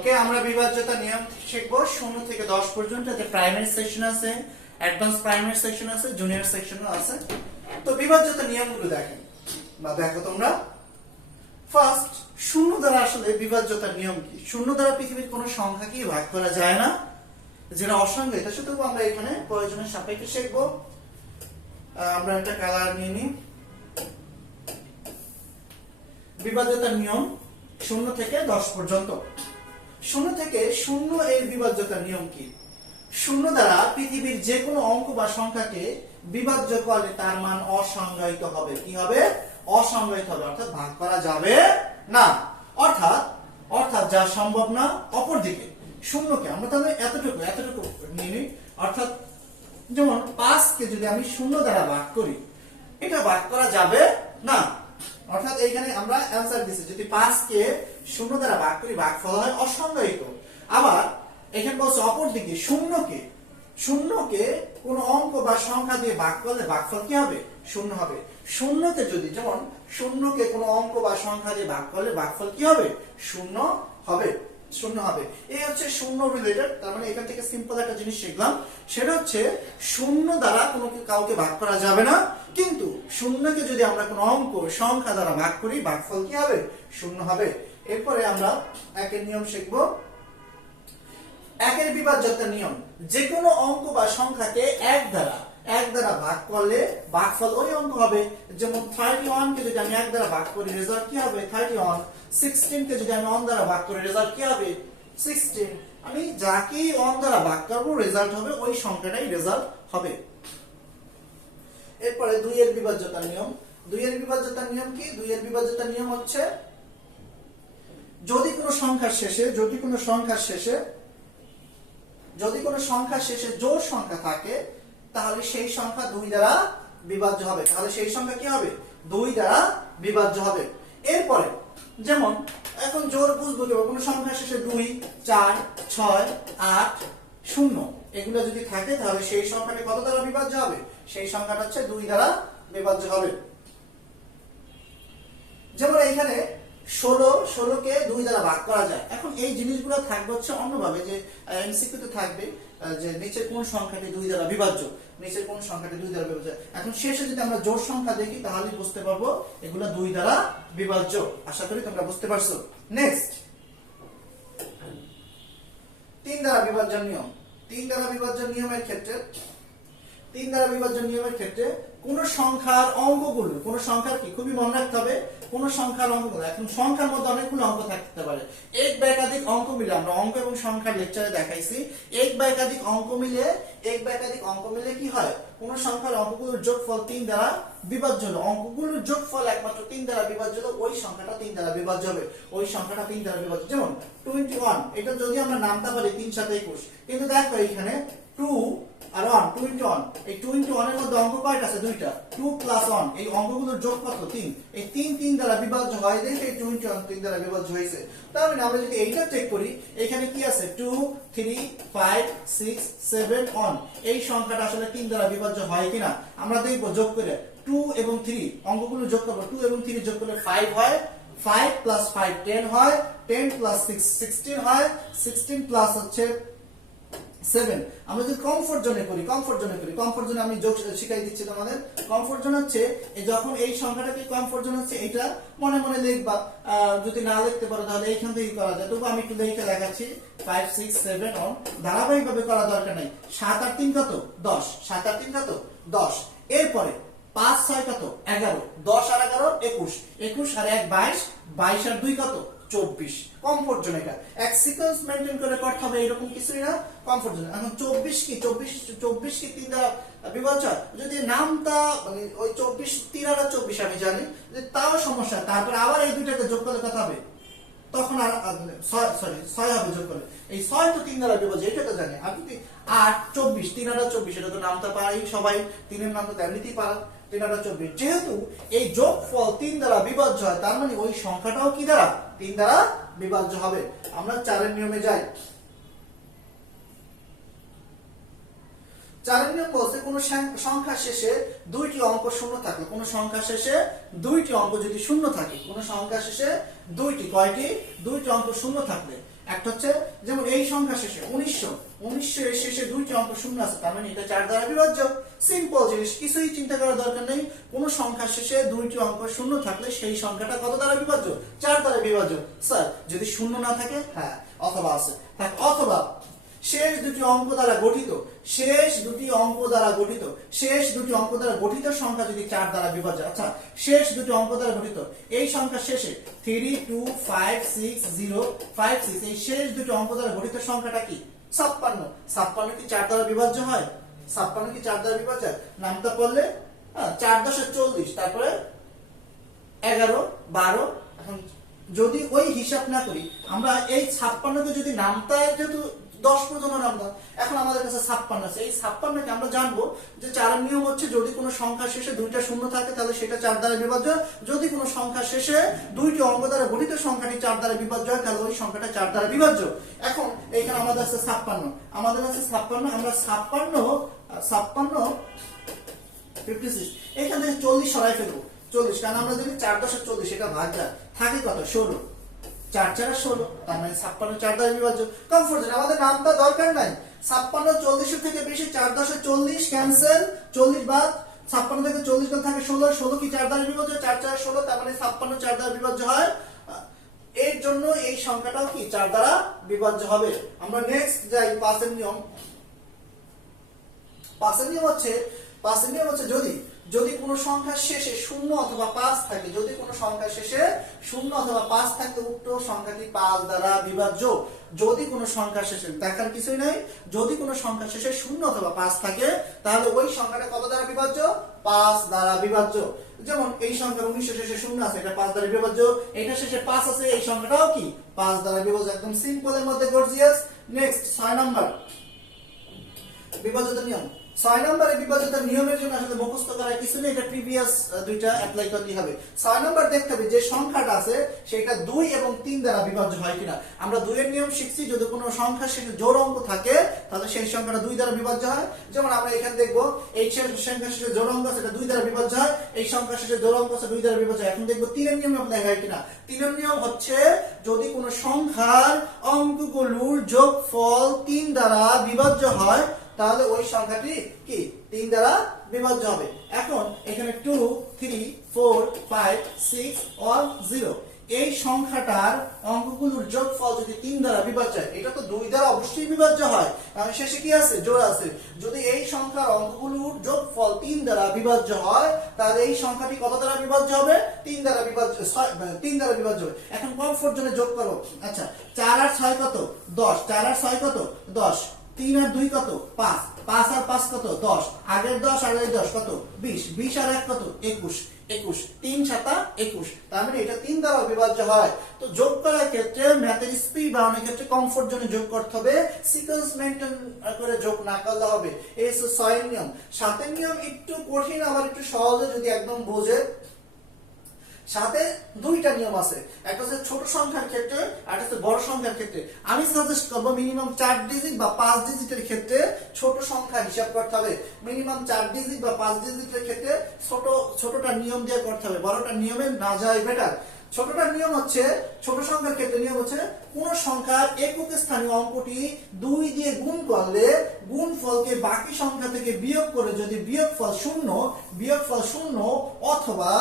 ওকে, আমরা বিভাজ্যতা নিয়ম শিখবো 0 থেকে 10 পর্যন্ত। এতে প্রাইমারি সেকশন আছে, অ্যাডভান্স প্রাইমারি সেকশন আছে, জুনিয়র সেকশনও আছে। তো বিভাজ্যতা নিয়মগুলো দেখেন বা দেখো তোমরা। ফার্স্ট, 0 দ্বারা আসলে বিভাজ্যতার নিয়ম কি? 0 দ্বারা পৃথিবীর কোনো সংখ্যাকে ভাগ করা যায় না, যেটা অসংখ্য। এটা শুধু আমরা এখানে প্রয়োজনের সাপেক্ষে শিখবো। আমরা একটা কালার নিয়ে নিই। বিভাজ্যতার নিয়ম 0 থেকে 10 পর্যন্ত। 0 থেকে 0 এর বিভাজ্যতার নিয়ম কি? 0 দ্বারা পৃথিবীর যে কোনো অঙ্ক বা সংখ্যাকে বিভাজ্য করলে তার মান অসংজ্ঞায়িত হবে। কি হবে? অসংজ্ঞায়িত হবে, অর্থাৎ ভাগ করা যাবে না। অর্থাৎ যা সম্ভব না। অপরদিকে 0 কে আমরা তাহলে এতটুকু নিয়ে নিই। অর্থাৎ যেমন 5 কে যদি আমি 0 দ্বারা ভাগ করি, এটা ভাগ করা যাবে না। অর্থাৎ এইখানে আমরা অ্যানসার দিছি, যদি 5 কে 0 দ্বারা ভাগ করি ভাগফল হয় অসংজ্ঞায়িত। আবার এখানে বলছে অপরদিকে 0 কে কোন অঙ্ক বা সংখ্যা দিয়ে ভাগ করলে ভাগফল কি হবে? 0 হবে। 0 কে যদি যেমন 0 কে কোন অঙ্ক বা সংখ্যা দিয়ে ভাগ করলে ভাগফল কি হবে? 0 হবে। এই হচ্ছে 0 রিলেটেড। তার মানে এখান থেকে সিম্পল একটা জিনিস শিখলাম, সেটা হচ্ছে 0 দ্বারা কোনো কাউকে ভাগ করা যাবে না, কিন্তু 0 কে যদি আমরা কোনো অঙ্ক সংখ্যা দ্বারা ভাগ করি ভাগফল কি হবে? 0 হবে। এরপরে আমরা একের নিয়ম শিখব। একের বিভাজ্যতার নিয়ম, যে কোনো অঙ্ক বা সংখ্যাকে 1 দ্বারা ভাগ করলে ভাগফল ওই অঙ্ক হবে। যেমন 31 কে যদি আমি 1 দ্বারা ভাগ করি রেজাল্ট কি হবে? 31। 16 কে যদি আমি 1 দ্বারা ভাগ করি রেজাল্ট কি হবে? 16। আমি যাকে 1 দ্বারা ভাগ করব রেজাল্ট হবে ওই সংখ্যাটাই রেজাল্ট হবে। এরপরে 2 এর বিভাজ্যতার নিয়ম। 2 এর বিভাজ্যতার নিয়ম কি? 2 এর বিভাজ্যতার নিয়ম হচ্ছে যদি কোনো সংখ্যার শেষে জোড় সংখ্যা থাকে, তাহলে সেই সংখ্যা 2 দ্বারা বিভাজ্য হবে। তাহলে সেই সংখ্যা কি হবে? 2 দ্বারা বিভাজ্য হবে। এরপরে যেমন এখন জোড় বুঝবো কিভাবে? কোনো সংখ্যা শেষে 2, 4, 6, 8, 0 এগুলো যদি থাকে, তাহলে সেই সংখ্যাটি কত দ্বারা বিভাজ্য হবে? সেই সংখ্যাটা হচ্ছে 2 দ্বারা বিভাজ্য হবে। যেমন এইখানে 16 কে 2 দ্বারা ভাগ করা যায়। এখন এই জিনিসগুলো থাকবে হচ্ছে অন্যভাবে, যে এমসিকিউ তে থাকবে যে নিচের কোন সংখ্যাটি 2 দ্বারা বিভাজ্য, এখন শেষে যদি আমরা জোড় সংখ্যা দেখি তাহলে বুঝতে পারবো এগুলো 2 দ্বারা বিভাজ্য। আশা করি তোমরা বুঝতে পারছো। নেক্সট, 3 দ্বারা বিভাজ্য নিয়ম। 3 দ্বারা বিভাজ্য নিয়মের ক্ষেত্রে কোন সংখ্যার অঙ্কগুলো, কোন সংখ্যার কি খুবই মনে রাখতে হবে, কোন সংখ্যার অঙ্কগুলো, এখন সংখ্যার মধ্যে অনেকগুলো অঙ্ক থাকতে পারে। এক বা একাধিক অঙ্ক মিলে, আমরা অঙ্ক এবং সংখ্যার লেকচারে দেখাইছি, এক বা একাধিক অঙ্ক মিলে কি হয়? কোন সংখ্যার অঙ্কগুলোর যোগফল 3 দ্বারা বিভাজ্য হলো, অঙ্কগুলোর যোগফল একমাত্র 3 দ্বারা বিভাজ্য হলো, ওই সংখ্যাটা 3 দ্বারা বিভাজ্য হবে। যেমন 21, এটা যদি আমরা নামতে পারি 3 7 21, কিন্তু দেখো এখানে 2 আর 1, 21, এই 21 এর মধ্যে অঙ্ক কয়টা আছে? 2টা। 2 প্লাস 1, এই অঙ্কগুলোর যোগ কত? 3। এই 3 দ্বারা বিভাজ্য হয়, দেখে এই 21 3 দ্বারা বিভাজ্য হয়েছে। তার মানে আমরা যদি এইটা চেক করি, এখানে কি আছে? 2 3 5 6 7 1, এই সংখ্যাটা আসলে 3 দ্বারা বিভাজ্য হয় কিনা আমরা দেখব। যোগ করে 2 এবং 3 অঙ্কগুলো যোগ করব, 2 এবং 3 যোগ করলে 5 হয়, 5 প্লাস 5 10 হয়, 10 প্লাস 6 16 হয়, 16 প্লাস হচ্ছে 7। আমরা যদি কমফোর্ট জোনে করি, কমফোর্ট জোনে আমি যোগ শিখাই দিচ্ছি তোমাদের। কমফোর্ট জোন হচ্ছে যখন এই সংখ্যাটাকে কমফোর্ট জোন হচ্ছে, এটা মনে মনে লিখবা, যদি না লিখতে পারো তাহলে এইখান থেকে করা যায়। তবু আমি একটু লিখে দেখাচ্ছি। 5 6 7 1, ধারাবাহিক ভাবে করা দরকার নাই। 7 আর 3 কত? 10, 7 আর 3 কত? 10। এরপরে 5 6 কত? 11, 10 আর 11 21, 21 আর 1 22, 22 আর 2 কত? 24। কমফোর্ট জোন এটা এক সিকোয়েন্স মেইনটেইন করে করতে হবে, এরকম কিছুই না। Comfort zone. এখন 24 কি 3 দ্বারা বিভাজ্য? যদি নামটা মানে ওই 24 3 আর 24 আমি জানি, যে তাও সমস্যা। তারপর আবার এই দুইটাকে যোগ করলে কত হবে? তখন আর 6 হবে যোগ করলে। এই 6 তো 3 দ্বারা বিভাজ্য, এটা তো জানি। আপনি 8 24 3 আর 24, এটা তো নামটা পারি সবাই, 3 এর নামটা এমনিতেই পারা, 3 আর 24। যেহেতু এই যোগফল 3 দ্বারা বিভাজ্য হয়, তার মানে ওই সংখ্যাটাও কি দ্বারা? 3 দ্বারা বিভাজ্য হবে। আমরা 4 এর নিয়মে যাই। 4 এর নিয়ম বলছে কোন সংখ্যার শেষে 2টি অঙ্ক শূন্য থাকলে, কোন সংখ্যার শেষে 2টি অঙ্ক যদি শূন্য থাকে, কোন সংখ্যার শেষে 2টি কয়টি? 2টি অঙ্ক শূন্য থাকলে। একটা হচ্ছে যেমন এই সংখ্যা শেষে 1900 এর শেষে দুইটি অঙ্ক শূন্য আছে, তার মানে এটা 4 দ্বারা বিভাজ্য। সিম্পল জিনিস, কিছুই চিন্তা করার দরকার নেই। কোন সংখ্যা শেষে দুইটি অঙ্ক শূন্য থাকলে সেই সংখ্যাটা কত দ্বারা বিভাজ্য? 4 দ্বারা বিভাজ্য। স্যার যদি শূন্য না থাকে, হ্যাঁ অথবা আছে, অথবা শেষ দুটি অঙ্ক দ্বারা গঠিত, শেষ দুটি অঙ্ক দ্বারা গঠিত, শেষ দুটি অঙ্ক দ্বারা গঠিত সংখ্যা যদি 4 দ্বারা বিভাজ্য। আচ্ছা, শেষ দুটি অঙ্ক দ্বারা গঠিত এই সংখ্যা শেষে 3 2 5 6 0 5 6 এই শেষ দুটি অঙ্ক দ্বারা গঠিত সংখ্যাটা কি? 56। 56 কি 4 দ্বারা বিভাজ্য হয়? 56 কি 4 দ্বারা বিভাজ্য? নামটা পড়লে 4 10 40, তারপরে 11 12। এখন যদি ওই হিসাব না করি আমরা, এই 56 কে যদি নামতায় যেহেতু 10 পর্যন্ত নামতাম, এখন আমাদের কাছে 56 আছে। এই 56 কে আমরা জানবো যে 4 এর নিয়ম হচ্ছে যদি কোনো সংখ্যা শেষে দুইটা শূন্য থাকে তাহলে সেটা 4 দ্বারা বিভাজ্য। যদি কোনো সংখ্যা শেষে দুইটি অঙ্ক দ্বারা গঠিত সংখ্যাটি 4 দ্বারা বিভাজ্য হয় তাহলে ওই সংখ্যাটা 4 দ্বারা বিভাজ্য। এখন এখানে আমাদের আছে 56, আমাদের আছে 56, আমরা 56 56 এখান থেকে 40 সরাই ফেলবো। 40, কারণ আমরা যদি 4 10 40 এটা ভাগ যায় থাকে কত? 16। 4 4 16, তার মানে 56 4 দ্বারা বিভাজ্য। কমফোর্ট, আমাদের নামটা দরকার নাই। 56 40 এর থেকে বেশি, 4 10 40 ক্যান্সেল, 40 বাদ, 56 থেকে 40 বাদ থাকে 16, 16 কি 4 দ্বারা বিভাজ্য? 4 4 16, তার মানে 56 4 দ্বারা বিভাজ্য হয়। এর জন্য এই সংখ্যাটাও কি 4 দ্বারা বিভাজ্য হবে। আমরা নেক্সট যাই 5 এর নিয়ম। 5 এর নিয়ম হচ্ছে যদি কোনো সংখ্যা শেষে 0 অথবা 5 থাকে, যদি কোনো সংখ্যা শেষে 0 অথবা 5 থাকে উক্ত সংখ্যাটি 5 দ্বারা বিভাজ্য। যদি কোনো সংখ্যা শেষে, দেখার কিছুই নাই, যদি কোনো সংখ্যা শেষে 0 অথবা 5 থাকে তাহলে ওই সংখ্যাটা কত দ্বারা বিভাজ্য? 5 দ্বারা বিভাজ্য। যেমন এই সংখ্যা 19 শেষে 0 আছে, এটা 5 দ্বারা বিভাজ্য। এটা শেষে 5 আছে, এই সংখ্যাটাও কি 5 দ্বারা বিভাজ্য। একদম সিম্পল এর মধ্যে গর্জিয়াস। নেক্সট 6 নাম্বার বিভাজ্যতার নিয়ম। 6 নম্বরে বিভাজ্যতার নিয়মের জন্য আসলে মুখস্থ করার কিছু নেই, এটা প্রিভিয়াস দুইটা অ্যাপ্লাই করতেই হবে। 6 নম্বর দেখতে হবে যে সংখ্যাটা আছে সেটা 2 এবং 3 দ্বারা বিভাজ্য হয় কিনা। আমরা 2 এর নিয়ম শিখছি, যদি কোনো সংখ্যা শেষে জোড় অঙ্ক থাকে তাহলে সেই সংখ্যাটা 2 দ্বারা বিভাজ্য হয়। যেমন আমরা এখানে দেখবো এই সংখ্যা শেষে জোড় অঙ্ক আছে, এটা 2 দ্বারা বিভাজ্য হয়। এই সংখ্যা শেষে জোড় অঙ্ক আছে, 2 দ্বারা বিভাজ্য হয়। এখন দেখবো 3 এর নিয়ম অ্যাপ্লাই হয় কিনা। 3 এর নিয়ম হচ্ছে যদি কোনো সংখ্যার অঙ্কগুলোর যোগফল 3 দ্বারা বিভাজ্য হয় তাহলে ওই সংখ্যাটি কি 3 দ্বারা বিভাজ্য হবে। এখন এখানে 2 3 4 5 6 or 0 এই সংখ্যাটার অঙ্কগুলোর যোগফল যদি 3 দ্বারা বিভাজ্য হয়, এটা তো 2 দ্বারা অবশ্যই বিভাজ্য হয়, কারণ শেষে কি আছে? জোড় আছে। যদি এই সংখ্যার অঙ্কগুলোর যোগফল 3 দ্বারা বিভাজ্য হয় তাহলে এই সংখ্যাটি কত দ্বারা বিভাজ্য হবে? 3 দ্বারা বিভাজ্য, 3 দ্বারা বিভাজ্য হবে। এখন কমফোর্ট জোনে যোগ করো। আচ্ছা, 4 আর 6 কত? 10। 4 আর 6 কত? 10। 3 আর 2 কত? 5। 5 আর 5 কত? 10। আগের 10 আর এই 10 কত? 20। 20 আর 1 কত? 21। 21 3 7 21, তার মানে এটা 3 দ্বারা বিভাজ্য হয়। তো যোগ করার ক্ষেত্রে ম্যাথের স্পিড বাড়ানোর ক্ষেত্রে কমফোর্ট জোনে যোগ করতে হবে, সিকোয়েন্স মেইনটেইন করে যোগ না করলে হবে। এই হচ্ছে 6 এর নিয়ম। 7 এর নিয়ম একটু কঠিন, আবার একটু সহজ যদি একদম বোঝে। সাথে দুইটা নিয়ম আছে, একটা হচ্ছে ছোট সংখ্যার ক্ষেত্রে আর একটা হচ্ছে বড় সংখ্যার ক্ষেত্রে। আমি সাজেস্ট করব মিনিমাম 4 ডিজিট বা 5 ডিজিটের ক্ষেত্রে ছোট সংখ্যা হিসাব করতে হবে। মিনিমাম 4 ডিজিট বা 5 ডিজিটের ক্ষেত্রে ছোটটা নিয়ম দিয়ে করতে হবে, বড়টা নিয়মে না যায় বেটার। ছোটটার নিয়ম হচ্ছে, ছোট সংখ্যার ক্ষেত্রে নিয়ম হচ্ছে কোন সংখ্যার একক স্থানীয় অঙ্কটি 2 দিয়ে গুণ করলে গুণফলকে বাকি সংখ্যা থেকে বিয়োগ করে যদি বিয়োগফল শূন্য অথবা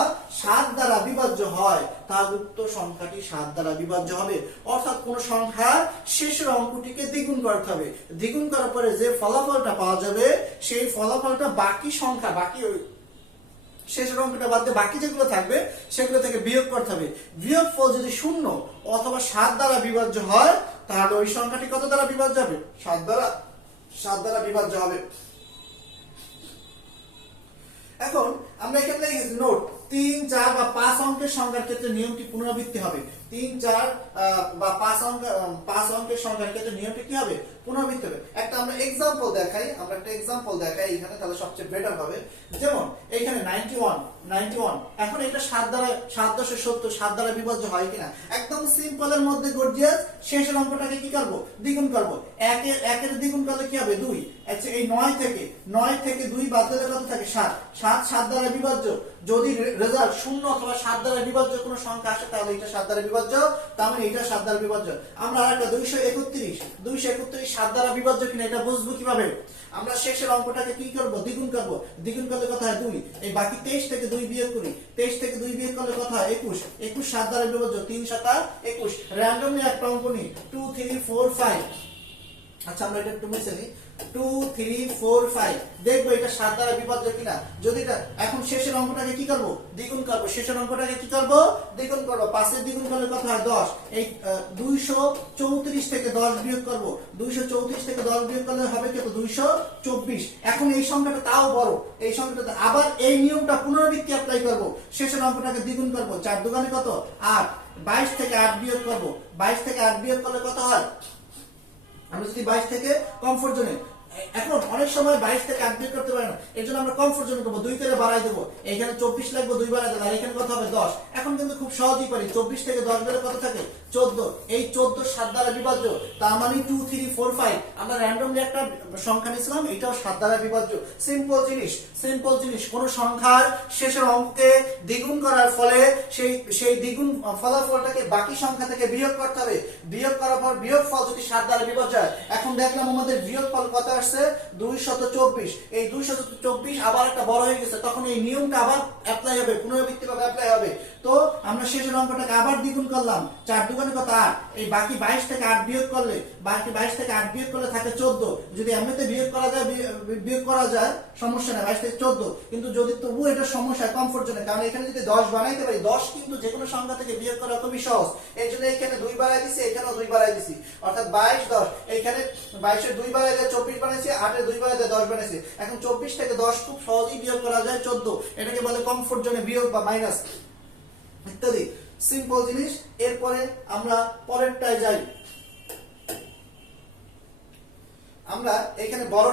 7 দ্বারা বিভাজ্য হয় তাহলে উক্ত সংখ্যাটি 7 দ্বারা বিভাজ্য হবে। অর্থাৎ কোন সংখ্যার শেষের অঙ্কটিকে দ্বিগুণ করতে হবে, দ্বিগুণ করার পরে যে ফলাফলটা পাওয়া যাবে সেই ফলাফলটা বাকি সংখ্যা, বাকি শেষের অঙ্কটা বাদ দিয়ে বাকি যেগুলো থাকবে সেগুলো থেকে বিয়োগ করতে হবে। বিয়োগফল যদি 0 অথবা 7 দ্বারা বিভাজ্য হয় তাহলে ওই সংখ্যাটি কত দ্বারা বিভাজ্য হবে? 7 দ্বারা বিভাজ্য হবে। এখন আমরা এখানে লিখেছি নোট 3 4 বা 5 অঙ্কের সংখ্যার ক্ষেত্রে নিয়মটি পুনরাবৃত্তি হবে। 3 4 বা 5 অঙ্কের সংখ্যার ক্ষেত্রে নিয়মটি কি হবে? পুনরাবৃত্তি হবে। একটা আমরা एग्जांपल দেখাই, এখানে তাহলে সবচেয়ে বেটার হবে। যেমন এখানে 91 এখন এটা 7 দ্বারা 7 10 70 7 দ্বারা বিভাজ্য হয় কিনা। একদম সিম্পল এর মধ্যে গর্জিয়াস। শেষের অঙ্কটাকে কি করব? দ্বিগুণ করব। 1 এর দ্বিগুণ করলে কি হবে? 2। আচ্ছা, এই 9 থেকে 2 বাদ দিলে কত থাকে? 7 দ্বারা বিভাজ্য। যদি রেজাল্ট 0 অথবা 7 দ্বারা বিভাজ্য কোনো সংখ্যা আসে তাহলে এটা 7 দ্বারা বিভাজ্য, তার মানে এটা 7 দ্বারা বিভাজ্য। আমরা আরেকটা 231 7 দ্বারা বিভাজ্য কিনা এটা বুঝবো কিভাবে? আমরা শেষের অঙ্কটাকে কি করব? দ্বিগুণ করব। দ্বিগুণ করলে কত হয়? 2। এই বাকি 23 থেকে 2 বিয়োগ করি। 23 থেকে 2 বিয়োগ করলে কত হয়? 21। 21 7 দ্বারা বিভাজ্য, 3 7 21। র‍্যান্ডমলি একটা অঙ্ক নি 2 3 4 5। আচ্ছা আমরা এটা একটু মুছে নিই। 2 3 4 5 দেখবো এটা 7 দ্বারা বিভাজ্য কিনা। যদি এটা এখন শেষের অঙ্কটাকে কি করব? দ্বিগুণ করব। শেষের অঙ্কটাকে কি করব? দ্বিগুণ করব। 5 এর দ্বিগুণ করলে কত হয়? 10। এই 234 থেকে 10 বিয়োগ করব। 234 থেকে 10 বিয়োগ করলে হবে কত? 224। এখন এই সংখ্যাটা তাও বড়। এই সংখ্যাটা আবার এই নিয়মটা পুনরাবৃত্তি অ্যাপ্লাই করব। শেষের অঙ্কটাকে দ্বিগুণ করব। 4 দুগুণে কত? 8। 22 থেকে 8 বিয়োগ করব। 22 থেকে 8 বিয়োগ করলে কত হয়? আমরা যদি 22 থেকে কমফোর্ট জোনে, এখন অনেক সময় 22 থেকে 8 বিয়োগ করতে পারে না, এর জন্য আমরা কমফোর্ট জোনে করব। 2 করে বাড়াই দেব। এখানে 24 লাগবে, 2 বাড়াই দেব। আর এখানে কত হবে? 10। এখন কিন্তু খুব সহজেই পারি। 24 থেকে 10 গেলে কত থাকে? 14। এই 14 7 দ্বারা বিভাজ্য, তার মানে 2 3 4 5। আমরা র‍্যান্ডমলি একটা সংখ্যা নিয়েছিলাম, এটাও 7 দ্বারা বিভাজ্য। সিম্পল জিনিস। কোন সংখ্যার শেষের অঙ্কে দ্বিগুণ করার ফলে সেই দ্বিগুণ ফলাফলটাকে বাকি সংখ্যা থেকে বিয়োগ করতে হবে। বিয়োগ করার পর বিয়োগফল যদি 7 দ্বারা বিভাজ্য হয়, এখন দেখলাম আমাদের বিয়োগফল কত আসছে? 224। এই 224 আবার একটা বড় হয়ে গেছে, তখন এই নিয়মটা আবার অ্যাপ্লাই হবে, পুনরাবৃত্তিভাবে অ্যাপ্লাই হবে। তো আমরা শেষের অঙ্কটাকে আবার দ্বিগুণ করলাম। 4 দুগুণে কত? 8। এই বাকি 22 থেকে 8 বিয়োগ করলে, থাকে 14। যদি এমনিতে বিয়োগ করা যায় সমস্যা নাই, 22 থেকে 14। কিন্তু যদি তবু এটা সমস্যা কমফোর্ট জোনে, কারণ এখানে যদি 10 বানাইতে পারি, 10 কিন্তু যে কোনো সংখ্যা থেকে বিয়োগ করা খুবই সহজ। এর জন্য এখানে 2 বাড়াই দিছি, এখানেও 2 বাড়াই দিছি, অর্থাৎ 22 10। এইখানে 22 এর 2 বাড়াই দিয়ে 24 বানাইছি, 8 এর 2 বাড়াই দিয়ে 10 বানাইছি। এখন 24 থেকে 10 খুব সহজেই বিয়োগ করা যায় 14। এটাকে বলে কমফোর্ট জোনে বিয়োগ বা মাইনাস ইত্যাদি। সিম্পল জিনিস। এরপরে আমরা পরেরটায় যাই। আমরা এখানে বড়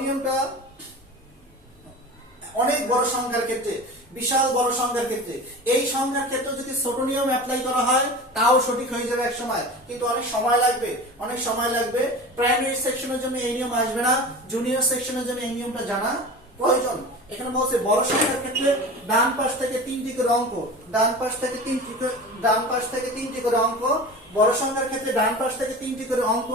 নিয়মটা অনেক বড় সংখ্যার ক্ষেত্রে, বিশাল বড় সংখ্যার ক্ষেত্রে, এই সংখ্যার ক্ষেত্রে যদি ছোট নিয়ম অ্যাপ্লাই করা হয় তাও সঠিক হয়ে যাবে এক সময়, কিন্তু অনেক সময় লাগবে। প্রাইমারি সেকশনের জন্য এই নিয়ম আসবে না, জুনিয়র সেকশনের জন্য এই নিয়মটা জানা প্রয়োজন। এখানে বলছে বড় সংখ্যার ক্ষেত্রে ডান পাশ থেকে 3টি করে অঙ্ক, বড় সংখ্যার ক্ষেত্রে ডান পাশ থেকে 3টি করে অঙ্ক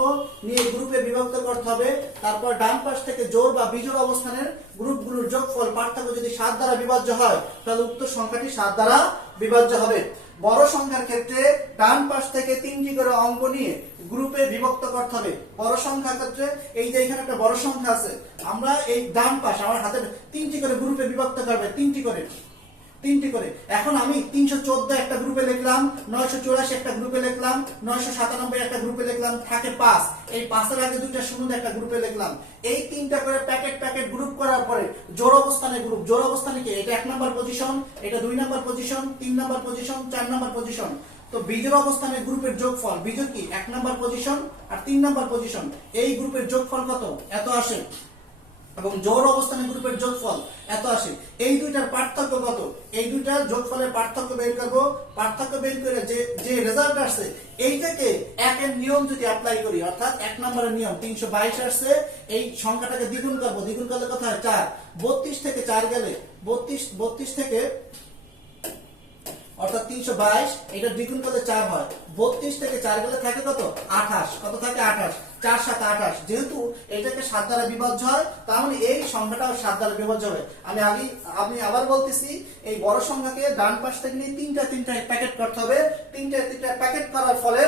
নিয়ে গ্রুপে বিভক্ত করতে হবে। তারপর ডান পাশ থেকে জোড় বা বিজোড় অবস্থানের গ্রুপগুলোর যোগফল পার্থক্য যদি 7 দ্বারা বিভাজ্য হয় তাহলে উক্ত সংখ্যাটি 7 দ্বারা বিভাজ্য হবে। বড় সংখ্যার ক্ষেত্রে ডান পাশ থেকে 3টি করে অঙ্ক নিয়ে গ্রুপে বিভক্ত করতে হবে। বড় সংখ্যার ক্ষেত্রে এই যে এখানে একটা বড় সংখ্যা আছে, আমরা এই ডান পাশ আমার হাতে 3টি করে গ্রুপে বিভক্ত করবে, 3টি করে। এখন আমি 314 একটা গ্রুপে লিখলাম, 984 একটা গ্রুপে লিখলাম, 997 একটা গ্রুপে লিখলাম, থাকে 5। এই 5 এর আগে দুইটা শূন্য একটা গ্রুপে লিখলাম। এই 3টা করে প্যাকেট গ্রুপ করার পরে জোড় অবস্থানে কি? এটা 1 নাম্বার পজিশন, এটা 2 number position, 3 number position, 4 number position. তো বিজোড় অবস্থানে গ্রুপের যোগফল, বিজোড় কি? 1 নাম্বার পজিশন আর 3 নাম্বার পজিশন। এই গ্রুপের যোগফল কত? এত আসে। এবং জোড় অবস্থানে গ্রুপের যোগফল এত আসে। এই দুইটার পার্থক্য কত? এই দুইটার যোগফলের পার্থক্য বের করব। পার্থক্য বের করে যে রেজাল্ট আসছে এইটাকে একের নিয়ম যদি অ্যাপ্লাই করি, অর্থাৎ 1 নম্বরের নিয়ম 322 আসছে, এই সংখ্যাটাকে দ্বিগুণ করব। দ্বিগুণ করলে কত হয়? 4। 32 থেকে 4 গেলে 32 থেকে অর্থাৎ 322, এটা দ্বিগুণ করলে 4 হয়। 32 থেকে 4 গেলে থাকে কত? 28। কত থাকে? 28। 4 7 28। যেহেতু এটাকে 7 দ্বারা বিভাজ্য হয়, তার মানে এই সংখ্যাটাও 7 দ্বারা বিভাজ্য হবে। আমি আবার বলতেছি, এই বড় সংখ্যাকে ডান পাশ থেকে নিয়ে 3টা প্যাকেট করতে হবে। 3টা প্যাকেট করার ফলে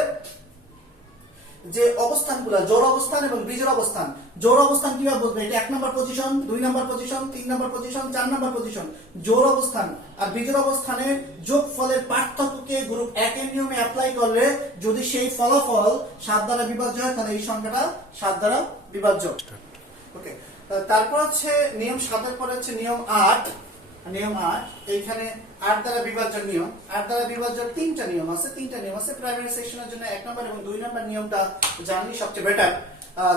যে অবস্থানগুলো, জোড় অবস্থান এবং বিজোড় অবস্থান, জোড় অবস্থান কিভাবে বলবে? এটা 1 number position, 2 number position, 3 number position, 4 number position, জোড় অবস্থান। আর বিজোড় অবস্থানের যোগফলের পার্থক্যকে গ্রুপ 1 এর নিয়মে অ্যাপ্লাই করলে যদি সেই ফলাফল 7 দ্বারা বিভাজ্য হয় তাহলে এই সংখ্যাটা 7 দ্বারা বিভাজ্য। ওকে, তারপর হচ্ছে নিয়ম 7 এর পরে হচ্ছে নিয়ম 8। এইখানে 8 দ্বারা বিভাজ্য নিয়ম। 8 দ্বারা বিভাজ্য 3টা নিয়ম আছে। প্রাইমারি সেকশনের জন্য 1 নাম্বার এবং 2 নাম্বার নিয়মটা জানলে সবচেয়ে বেটার।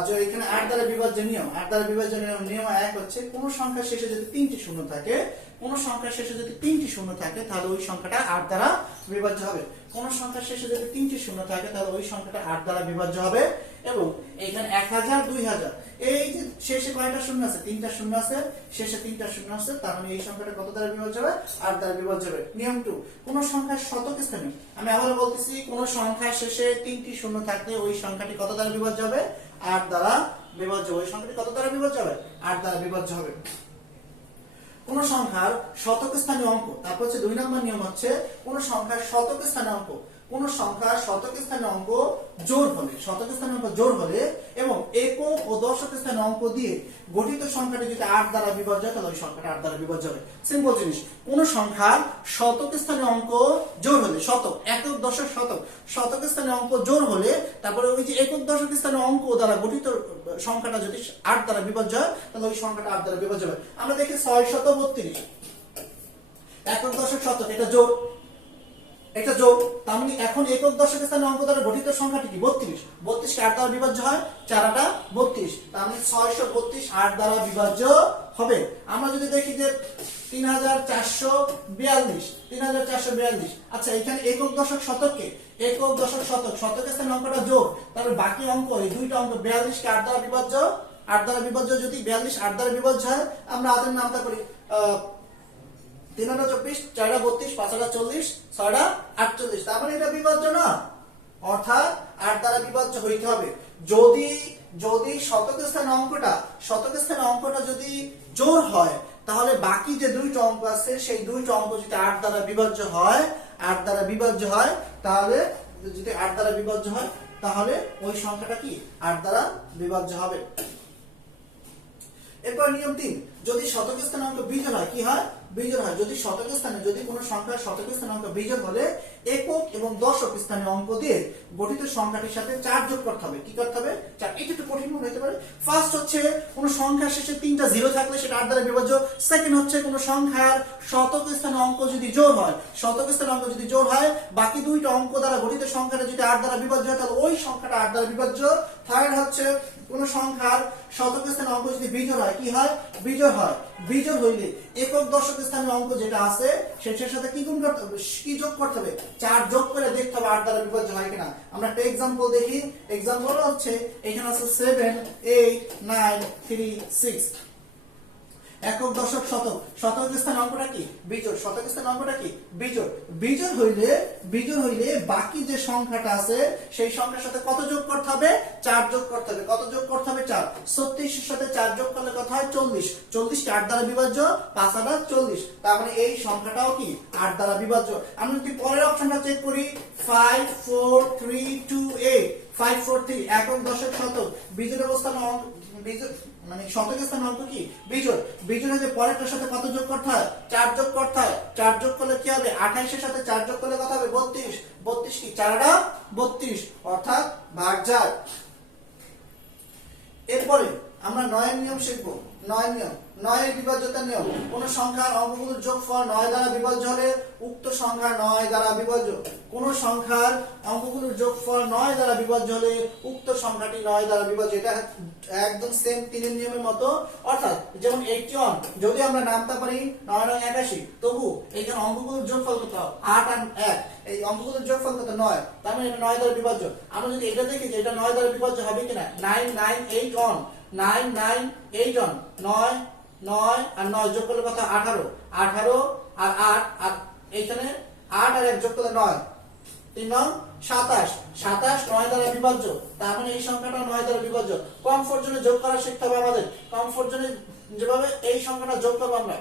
যে এখানে 8 দ্বারা বিভাজ্য নিয়ম, 1 হচ্ছে কোন সংখ্যার শেষে যদি 3টি শূন্য থাকে, তাহলে ওই সংখ্যাটা 8 দ্বারা বিভাজ্য হবে। কোন সংখ্যার শেষে যদি 3টি শূন্য থাকে তাহলে ওই সংখ্যাটা 8 দ্বারা বিভাজ্য হবে। এবং এখানে 1000 2000 এই যে শেষে কয়টা শূন্য আছে, তিনটা শূন্য আছে, শেষে তিনটা শূন্য আছে, তার মানে এই সংখ্যাটা কত দ্বারা বিভাজ্য হবে, 8 দ্বারা বিভাজ্য হবে। নিয়ম 2, কোন সংখ্যার শতক স্থানে, আমি আবার বলতেছি, কোন সংখ্যার শেষে তিনটি শূন্য থাকলে ওই সংখ্যাটি কত দ্বারা বিভাজ্য হবে, 8 দ্বারা বিভাজ্য। ওই সংখ্যাটি কত দ্বারা বিভাজ্য হবে, 8 দ্বারা বিভাজ্য হবে। কোন সংখ্যার শতক স্থানীয় অঙ্ক, তারপর হচ্ছে 2 নম্বর নিয়ম হচ্ছে কোন সংখ্যার শতক স্থানীয় অঙ্ক, কোন সংখ্যার শতক স্থানীয় অঙ্ক জোড় হলে, শতক স্থানীয় অঙ্ক জোড় হলে এবং একক ও দশক স্থানীয় অঙ্ক দিয়ে গঠিত সংখ্যাটি যদি 8 দ্বারা বিভাজ্য হয় তাহলে ওই সংখ্যাটা 8 দ্বারা বিভাজ্য হবে। সিম্পল জিনিস, কোন সংখ্যার শতক স্থানীয় অঙ্ক জোড় হলে, শতক, একক, দশক, শতক, শতক স্থানীয় অঙ্ক জোড় হলে তারপরে ওই যে একক দশক স্থানীয় অঙ্ক দ্বারা গঠিত সংখ্যাটা যদি 8 দ্বারা বিভাজ্য হয় তাহলে ওই সংখ্যাটা 8 দ্বারা বিভাজ্য হবে। আমরা দেখি 632, একক, দশক, শতক, এটা যোগ, এটা যোগ, তার মানে এখন একক দশক স্থানে অঙ্ক দ্বারা গঠিত সংখ্যাটি কি, 32, 32 কে 8 দ্বারা বিভাজ্য হয়, 4 8 32, তার মানে 632 8 দ্বারা বিভাজ্য হবে। আমরা যদি দেখি যে 3442, 3442, আচ্ছা এখানে একক দশক শতককে, একক দশক শতক, শতকের স্থানে অঙ্কটা যোগ, তাহলে বাকি অঙ্ক এই দুইটা অঙ্ক 42 কে 8 দ্বারা বিভাজ্য, 8 দ্বারা বিভাজ্য, যদি 42 8 দ্বারা বিভাজ্য হয় আমরা আদের নামটা করি 3 24, 4 32, 5 40, 6 48, তার মানে এটা বিভাজ্য না, অর্থাৎ 8 দ্বারা বিভাজ্য হইতে হবে। যদি যদি শতক স্থানে অঙ্কটা যদি জোড় হয় তাহলে বাকি যে দুইটা অঙ্ক আছে সেই দুইটা অঙ্ক যদি 8 দ্বারা বিভাজ্য হয়, 8 দ্বারা বিভাজ্য হয়, তাহলে যদি 8 দ্বারা বিভাজ্য হয় তাহলে ওই সংখ্যাটা কি 8 দ্বারা বিভাজ্য হবে। এরপর নিয়ম 3, যদি শতক স্থানে অঙ্ক বিজোড় হয়, কি হয়, বিজোড় হয়। যদি শতক স্থানে, যদি কোনো সংখ্যার শতক স্থানে অঙ্ক বিজোড় হলে একক এবং দশক স্থানীয় অঙ্ক দিয়ে গঠিত সংখ্যাটির সাথে 4 যোগ করতে হবে। কি করতে হবে, 4। এটা একটু কঠিন হতে পারে। ফার্স্ট হচ্ছে কোনো সংখ্যার শেষে 3টা 0 থাকলে সেটা 8 দ্বারা বিভাজ্য। সেকেন্ড হচ্ছে কোনো সংখ্যার শতক স্থানে অঙ্ক যদি জোড় হয়, শতক স্থানে অঙ্ক যদি জোড় হয়, বাকি দুইটা অঙ্ক দ্বারা গঠিত সংখ্যাটা যদি 8 দ্বারা বিভাজ্য হয় তাহলে ওই সংখ্যাটা 8 দ্বারা বিভাজ্য। থার্ড হচ্ছে কোন সংখ্যার শতক স্থানে অঙ্ক যদি বিজোড় হয়, কি হয়, বিজোড় হয়। বিজোড় হইলে একক দশক স্থানীয় অঙ্ক যেটা আছে সেটার সাথে কি গুণ করতে হবে, কি যোগ করতে হবে, 4 যোগ করে দেখতে হবে 8 দ্বারা বিভাজ্য হয় কিনা। আমরা একটা एग्जांपल দেখি। एग्जांपल হচ্ছে এখানে আছে 7 8 9 3 6, একক দশক শতক, শতক স্থানে অঙ্কটা কি, বিজোড়, শতক স্থানে অঙ্কটা কি, বিজোড়। বিজোড় হইলে বাকি যে সংখ্যাটা আছে সেই সংখ্যার সাথে কত যোগ করতে হবে, 4 যোগ করতে হবে। কত যোগ করতে হবে, 4। 36 এর সাথে 4 যোগ করলে কত হয়, 40। 40 কে 8 দ্বারা বিভাজ্য, 5 8 40, তার মানে এই সংখ্যাটাও কি 8 দ্বারা বিভাজ্য। আমরা যদি পরের অপশনটা চেক করি, 5 4 3 2 8, 5 4 3, একক দশক শতক, বিজোড় অবস্থানে অঙ্ক, বিজোড় মানে শতক স্থানে অঙ্ক কি, বিজোড়। বিজোড় হলে পরেরটার সাথে কত যোগ করতে হয়, 4 যোগ করতে হয়। 4 যোগ করলে কি হবে, 28 এর সাথে 4 যোগ করলে কত হবে, 32। 32 কি 4 32, অর্থাৎ ভাগ যায়। এরপরে আমরা 9 এর নিয়ম শিখবো। 9 নিয়ম, 9 এর বিভাজ্যতা নিয়ম। কোন সংখ্যার অঙ্কগুলোর যোগফল 9 দ্বারা বিভাজ্য হলে উক্ত সংখ্যা 9 দ্বারা বিভাজ্য। কোন সংখ্যার অঙ্কগুলোর যোগফল 9 দ্বারা বিভাজ্য হলে উক্ত সংখ্যাটি 9 দ্বারা বিভাজ্য। এটা একদম সেম 3 এর নিয়মের মতো। অর্থাৎ যেমন 81, যদি আমরা নামতে পারি 9 9 81, তবু এখানে অঙ্কগুলোর যোগফল কত, 8 আর 1, এই অঙ্কগুলোর যোগফল কত, 9, তার মানে এটা 9 দ্বারা বিভাজ্য। আমরা যদি এটা দেখি যে এটা 9 দ্বারা বিভাজ্য হবে কিনা, 9 9 8 1, 9 9 8 1, 9 9 আর 9 যোগ করলে কত, 18, 18 আর 8, আর এইখানে 8 আর 1 যোগ করলে 9, 3 9 27, 27 9 দ্বারা বিভাজ্য, তার মানে এই সংখ্যাটা 9 দ্বারা বিভাজ্য। কমফোর্ট জোনে যোগ করা শিখতে হবে আমাদের। কমফোর্ট জোনে যেভাবে এই সংখ্যাটা যোগ করব আমরা,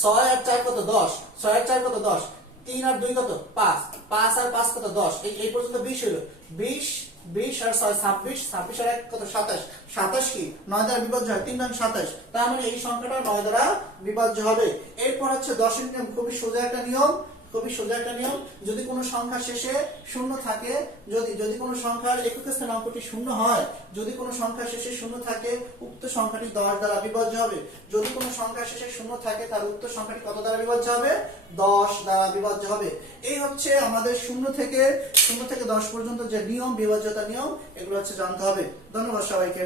6 আর 4 কত, 10, 6 আর 4 কত, 10, 3 আর 2 কত, 5, 5 আর 5 কত, 10, এই পর্যন্ত 20 হলো। 20 20 আর 6 26, 26 আর 1 কত, 27, 27 কি 9 দ্বারা বিভাজ্য হয়, 3 9 27, তার মানে এই সংখ্যাটা 9 দ্বারা বিভাজ্য হবে। এরপর হচ্ছে 10 এর নিয়ম, খুবই সোজা একটা নিয়ম, খুবই সোজা একটা নিয়ম। যদি কোনো সংখ্যা শেষে শূন্য থাকে, যদি কোনো সংখ্যার একক স্থানে অঙ্কটি শূন্য হয়, যদি কোনো সংখ্যা শেষে শূন্য থাকে উক্ত সংখ্যাটি 10 দ্বারা বিভাজ্য হবে। যদি কোনো সংখ্যা শেষে শূন্য থাকে তার উক্ত সংখ্যাটি কত দ্বারা বিভাজ্য হবে, 10 দ্বারা বিভাজ্য হবে। এই হচ্ছে আমাদের শূন্য থেকে 10 পর্যন্ত যে নিয়ম, বিভাজ্যতা নিয়ম, এগুলো হচ্ছে জানতে হবে। ধন্যবাদ সবাইকে।